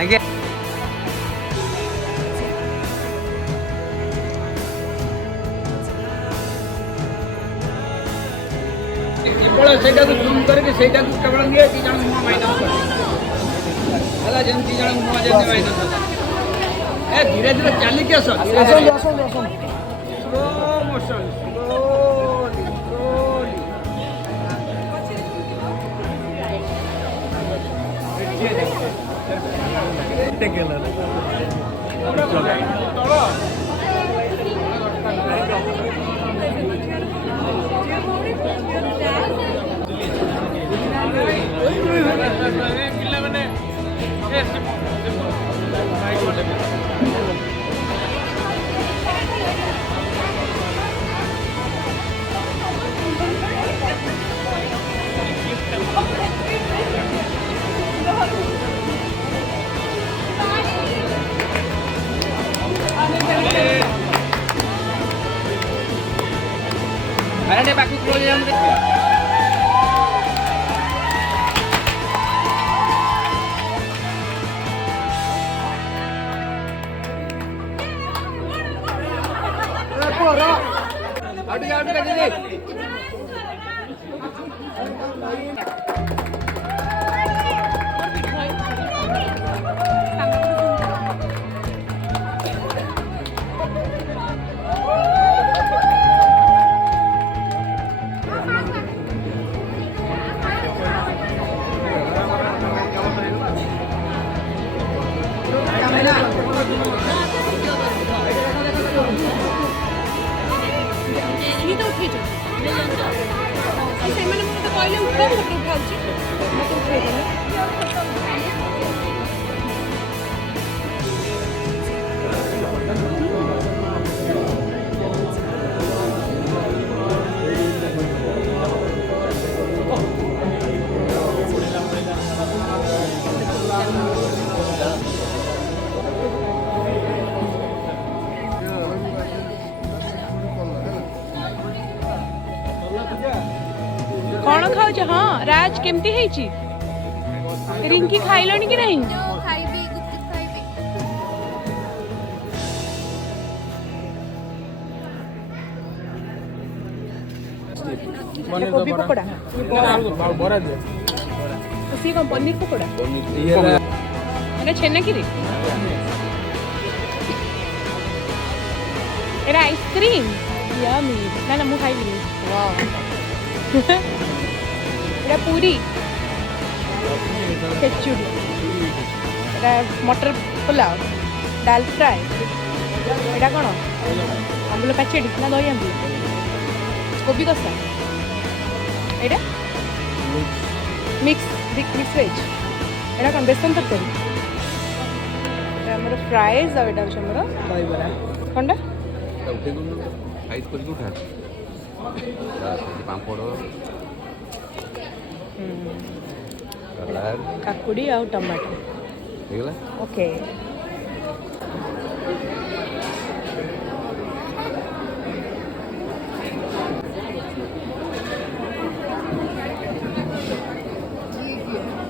ଆଜ୍ଞା କେବଳ ସେଇଟାକୁ ଜୁମ୍ କରିକି ସେଇଟାକୁ କେବଳ ନିଏ 2 ଜଣ ମୁହଁ ମାଇନସ୍ ହେଲା ଯେମିତି 2 ଜଣ ମୁହଁ ଯେମିତି ମାଇନସ୍ ହେଲା ଏ ଧୀରେ ଧୀରେ ଚାଲିକି ଆସ ସ୍ଲୋ ମୋସନ୍ ସ୍ଲୋଲି ପିଲାମାନେ अरे बाकी क्लोज कौन खाऊ हाँ राज केमती है रिंकी खाइलनी कि नहीं कोबी पकोड़ा सी कौन पनीर पकोड़ा मैंने छेना कि एरा आइसक्रीम यमी ना ना मु खाइबी वाओ एरा पूरी खेचुड़ी एरा मटर पुलाव दाल फ्राए एटा कौन आंबुल पाचेड़ी ना दही आंबुल कोबी कषा एटा मिक्स मिक्स वेज एटा कौन बेसन तरकारी एटा फ्राएज आ एटा हमर दहीबरा कौनटा साइज करके उठा पापड़ काकुड़ी आ टमाटो ହେଇଗଲା ओके